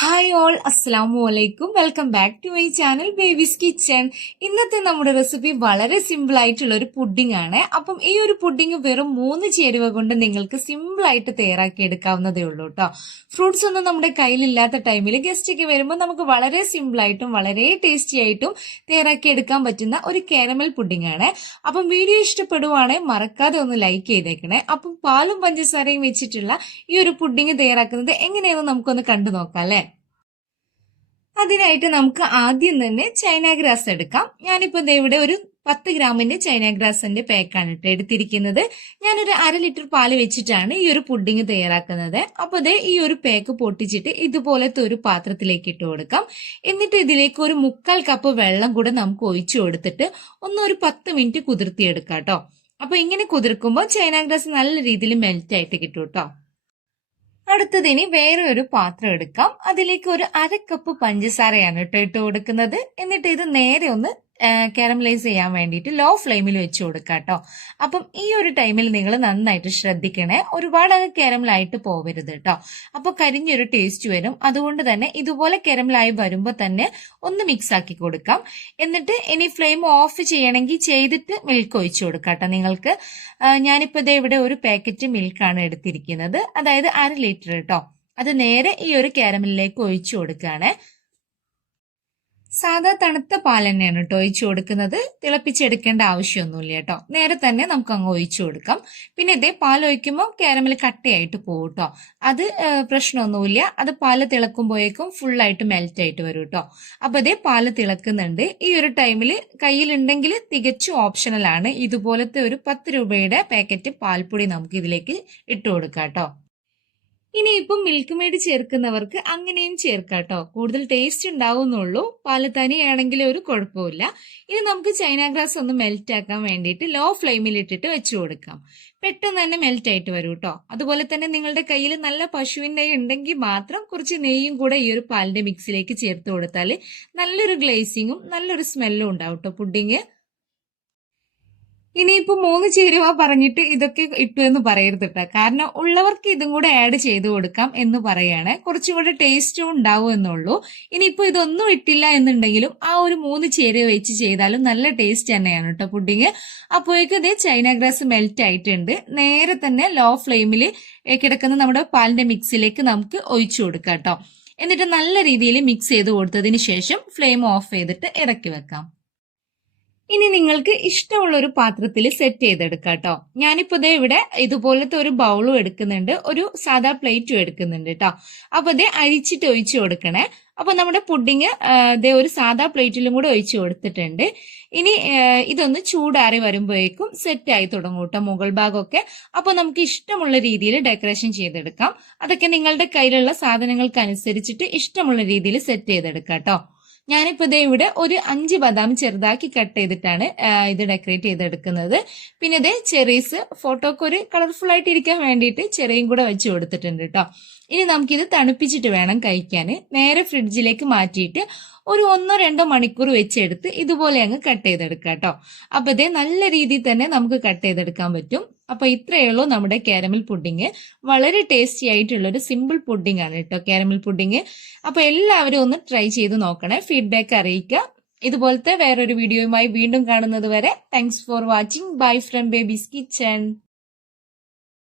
Hi all അസ്സാം വലൈക്കും welcome back to my channel babies kitchen ഇന്നത്തെ നമ്മുടെ റെസിപ്പി വളരെ സിമ്പിൾ ആയിട്ടുള്ള ഒരു പുഡിംഗ് ആണ്. അപ്പം ഈ ഒരു പുഡിംഗ് വെറും മൂന്ന് ചേരുവ കൊണ്ട് നിങ്ങൾക്ക് സിമ്പിൾ ആയിട്ട് തയ്യാറാക്കി എടുക്കാവുന്നതേ ഉള്ളൂ കേട്ടോ ഫ്രൂട്ട്സ് ഒന്നും നമ്മുടെ കയ്യിലില്ലാത്ത ടൈമിൽ ഗസ്റ്റ് ഒക്കെ വരുമ്പോൾ നമുക്ക് വളരെ സിമ്പിൾ ആയിട്ടും വളരെ ടേസ്റ്റി ആയിട്ടും തയ്യാറാക്കി എടുക്കാൻ പറ്റുന്ന ഒരു കാരമൽ പുഡിംഗ് ആണ്. അപ്പം വീഡിയോ ഇഷ്ടപ്പെടുവാണെങ്കിൽ മറക്കാതെ ഒന്ന് ലൈക്ക് ചെയ്തേക്കണേ. അപ്പം പാലും പഞ്ചസാരയും വെച്ചിട്ടുള്ള ഈ ഒരു പുഡിംഗ് തയ്യാറാക്കുന്നത് എങ്ങനെയാണെന്ന് നമുക്കൊന്ന് കണ്ടു നോക്കാം അല്ലേ? അതിനായിട്ട് നമുക്ക് ആദ്യം തന്നെ ചൈന ഗ്രാസ് എടുക്കാം. ഞാനിപ്പോ ദേ ഇവിടെ ഒരു പത്ത് ഗ്രാമിന്റെ ചൈന ഗ്രാസിന്റെ പാക്കാണ് കേട്ടോ എടുത്തിരിക്കുന്നത്. ഞാനൊരു അര ലിറ്റർ പാൽ വെച്ചിട്ടാണ് ഈ ഒരു പുഡിംഗ് തയ്യാറാക്കുന്നത്. അപ്പൊ ദേ ഈ ഒരു പാക്ക് പൊട്ടിച്ചിട്ട് ഇതുപോലത്തെ ഒരു പാത്രത്തിലേക്ക് ഇട്ട് കൊടുക്കാം. എന്നിട്ട് ഇതിലേക്ക് ഒരു മുക്കാൽ കപ്പ് വെള്ളം കൂടെ നമുക്ക് ഒഴിച്ചു കൊടുത്തിട്ട് ഒന്ന് ഒരു പത്ത് മിനിറ്റ് കുതിർത്തിയെടുക്കാം കേട്ടോ അപ്പൊ ഇങ്ങനെ കുതിർക്കുമ്പോൾ ചൈന ഗ്രാസ് നല്ല രീതിയിൽ മെൽറ്റ് ആയിട്ട് കിട്ടും കേട്ടോ അടുത്തതിനി വേറെ ഒരു പാത്രം എടുക്കാം. അതിലേക്ക് ഒരു അര കപ്പ് പഞ്ചസാരയാണ് കേട്ടോ ഇട്ട് കൊടുക്കുന്നത്. എന്നിട്ട് ഇത് നേരെ ഒന്ന് കാരമലൈസ് ചെയ്യാൻ വേണ്ടിയിട്ട് ലോ ഫ്ലെയിമിൽ വെച്ച് കൊടുക്കുക കേട്ടോ അപ്പം ഈ ഒരു ടൈമിൽ നിങ്ങൾ നന്നായിട്ട് ശ്രദ്ധിക്കണേ. ഒരുപാട് അത് കാരമലായിട്ട് പോവരുത് കേട്ടോ അപ്പോൾ കരിഞ്ഞൊരു ടേസ്റ്റ് വരും. അതുകൊണ്ട് തന്നെ ഇതുപോലെ കാരമലായി വരുമ്പോൾ തന്നെ ഒന്ന് മിക്സ് ആക്കി കൊടുക്കാം. എന്നിട്ട് ഇനി ഫ്ലെയിം ഓഫ് ചെയ്യണമെങ്കിൽ ചെയ്തിട്ട് മിൽക്ക് ഒഴിച്ച് കൊടുക്കാം കേട്ടോ നിങ്ങൾക്ക്. ഞാനിപ്പോൾ ഇതേ ഇവിടെ ഒരു പാക്കറ്റ് മിൽക്കാണ് എടുത്തിരിക്കുന്നത്. അതായത് അര ലിറ്റർ കേട്ടോ അത് നേരെ ഈ ഒരു കാരമലിലേക്ക് ഒഴിച്ചു കൊടുക്കുകയാണ് സാധാ തണുത്ത പാൽ തന്നെയാണ് കേട്ടോ ഒഴിച്ചു കൊടുക്കുന്നത്. തിളപ്പിച്ചെടുക്കേണ്ട ആവശ്യമൊന്നുമില്ല കേട്ടോ നേരെ തന്നെ നമുക്ക് അങ്ങ് ഒഴിച്ചു കൊടുക്കാം. പിന്നെ ഇതേ പാൽ ഒഴിക്കുമ്പോൾ കാരമൽ കട്ടയായിട്ട് പോകും കേട്ടോ അത് പ്രശ്നമൊന്നുമില്ല. അത് പാൽ തിളക്കുമ്പോഴേക്കും ഫുള്ളായിട്ട് മെൽറ്റ് ആയിട്ട് വരും കേട്ടോ അപ്പൊ ഇതേ പാൽ തിളക്കുന്നുണ്ട്. ഈ ഒരു ടൈമിൽ കയ്യിലുണ്ടെങ്കിൽ തികച്ചും ഓപ്ഷണലാണ് ഇതുപോലത്തെ ഒരു പത്ത് രൂപയുടെ പാക്കറ്റ് പാൽപ്പൊടി നമുക്ക് ഇതിലേക്ക് ഇട്ടു കൊടുക്കാം കേട്ടോ ഇനിയിപ്പം മിൽക്ക് മെയ്ഡ് ചേർക്കുന്നവർക്ക് അങ്ങനെയും ചേർക്കാട്ടോ. കൂടുതൽ ടേസ്റ്റ് ഉണ്ടാവുന്നുള്ളൂ. പാൽ തനിയാണെങ്കിൽ ഒരു കുഴപ്പമില്ല ഇനി നമുക്ക് ചൈന ഗ്രാസ് ഒന്ന് മെൽറ്റ് ആക്കാൻ വേണ്ടിയിട്ട് ലോ ഫ്ലെയിമിൽ ഇട്ടിട്ട് വെച്ചു കൊടുക്കാം. പെട്ടെന്ന് തന്നെ മെൽറ്റ് ആയിട്ട് വരും കേട്ടോ അതുപോലെ തന്നെ നിങ്ങളുടെ കയ്യിൽ നല്ല പശുവിന്റെ ഉണ്ടെങ്കിൽ മാത്രം കുറച്ച് നെയ്യും കൂടെ ഈ ഒരു പാലിന്റെ മിക്സിലേക്ക് ചേർത്ത് കൊടുത്താൽ നല്ലൊരു ഗ്ലേസിങ്ങും നല്ലൊരു സ്മെല്ലും ഉണ്ടാവും കേട്ടോ പുഡിങ് ഇനിയിപ്പോ മൂന്ന് ചേരുവ പറഞ്ഞിട്ട് ഇതൊക്കെ ഇട്ടു എന്ന് പറയരുത് കേട്ടോ കാരണം ഉള്ളവർക്ക് ഇതും കൂടെ ആഡ് ചെയ്ത് കൊടുക്കാം എന്ന് പറയാണ്. കുറച്ചും കൂടെ ടേസ്റ്റും ഉണ്ടാവും എന്നുള്ളൂ. ഇനിയിപ്പോ ഇതൊന്നും ഇട്ടില്ല എന്നുണ്ടെങ്കിലും ആ ഒരു മൂന്ന് ചേരുവ വെച്ച് ചെയ്താലും നല്ല ടേസ്റ്റ് തന്നെയാണ് കേട്ടോ പുഡിങ് അപ്പോഴേക്കും ഇത് ചൈന ഗ്രാസ് മെൽറ്റ് ആയിട്ടുണ്ട്. നേരെ തന്നെ ലോ ഫ്ലെയിമിൽ കിടക്കുന്ന നമ്മുടെ പാലിന്റെ മിക്സിലേക്ക് നമുക്ക് ഒഴിച്ചു കൊടുക്കാം കേട്ടോ എന്നിട്ട് നല്ല രീതിയിൽ മിക്സ് ചെയ്ത് കൊടുത്തതിന് ശേഷം ഫ്ലെയിം ഓഫ് ചെയ്തിട്ട് ഇറക്കി വെക്കാം. ഇനി നിങ്ങൾക്ക് ഇഷ്ടമുള്ള ഒരു പാത്രത്തിൽ സെറ്റ് ചെയ്തെടുക്കാം കേട്ടോ ഞാനിപ്പോ ഇതേ ഇവിടെ ഇതുപോലത്തെ ഒരു ബൗളും എടുക്കുന്നുണ്ട്. ഒരു സാധാ പ്ലേറ്റും എടുക്കുന്നുണ്ട് കേട്ടോ അപ്പൊ ഇതേ അരിച്ചിട്ട് ഒഴിച്ചു കൊടുക്കണേ. അപ്പൊ നമ്മുടെ പുഡിങ് ഇതേ ഒരു സാധാ പ്ലേറ്റിലും കൂടെ ഒഴിച്ചു കൊടുത്തിട്ടുണ്ട്. ഇനി ഇതൊന്ന് ചൂടാറി വരുമ്പോഴേക്കും സെറ്റ് ആയി തുടങ്ങും കേട്ടോ മുകൾ ഭാഗമൊക്കെ. അപ്പൊ നമുക്ക് ഇഷ്ടമുള്ള രീതിയിൽ ഡെക്കറേഷൻ ചെയ്തെടുക്കാം. അതൊക്കെ നിങ്ങളുടെ കയ്യിലുള്ള സാധനങ്ങൾക്ക് അനുസരിച്ചിട്ട് ഇഷ്ടമുള്ള രീതിയിൽ സെറ്റ് ചെയ്തെടുക്കാം കേട്ടോ ഞാനിപ്പോ ഇതേ ഇവിടെ ഒരു അഞ്ച് ബദാം ചെറുതാക്കി കട്ട് ചെയ്തിട്ടാണ് ഇത് ഡെക്കറേറ്റ് ചെയ്തെടുക്കുന്നത്. പിന്നെ ഇതേ ചെറീസ് ഫോട്ടോക്ക് ഒരു കളർഫുൾ ആയിട്ട് ഇരിക്കാൻ വേണ്ടിയിട്ട് ചെറിയും കൂടെ വെച്ച് കൊടുത്തിട്ടുണ്ട് കേട്ടോ ഇനി നമുക്കിത് തണുപ്പിച്ചിട്ട് വേണം കഴിക്കാൻ നേരെ ഫ്രിഡ്ജിലേക്ക് മാറ്റിയിട്ട് ഒരു ഒന്നോ രണ്ടോ മണിക്കൂർ വെച്ചെടുത്ത് ഇതുപോലെ അങ്ങ് കട്ട് ചെയ്തെടുക്കാം കേട്ടോ. അപ്പൊ ഇതേ നല്ല രീതിയിൽ തന്നെ നമുക്ക് കട്ട് ചെയ്തെടുക്കാൻ പറ്റും. അപ്പൊ ഇത്രയേ ഉള്ളൂ നമ്മുടെ കാരമൽ പുഡിങ് വളരെ ടേസ്റ്റി ആയിട്ടുള്ള ഒരു സിമ്പിൾ പുഡിംഗ് ആണ് കേട്ടോ കാരമൽ പുഡിങ് അപ്പൊ എല്ലാവരും ഒന്ന് ട്രൈ ചെയ്ത് നോക്കണേ. ഫീഡ്ബാക്ക് അറിയിക്കുക ഇതുപോലത്തെ വേറൊരു വീഡിയോയുമായി വീണ്ടും കാണുന്നത് വരെ thanks for watching bye from babies kitchen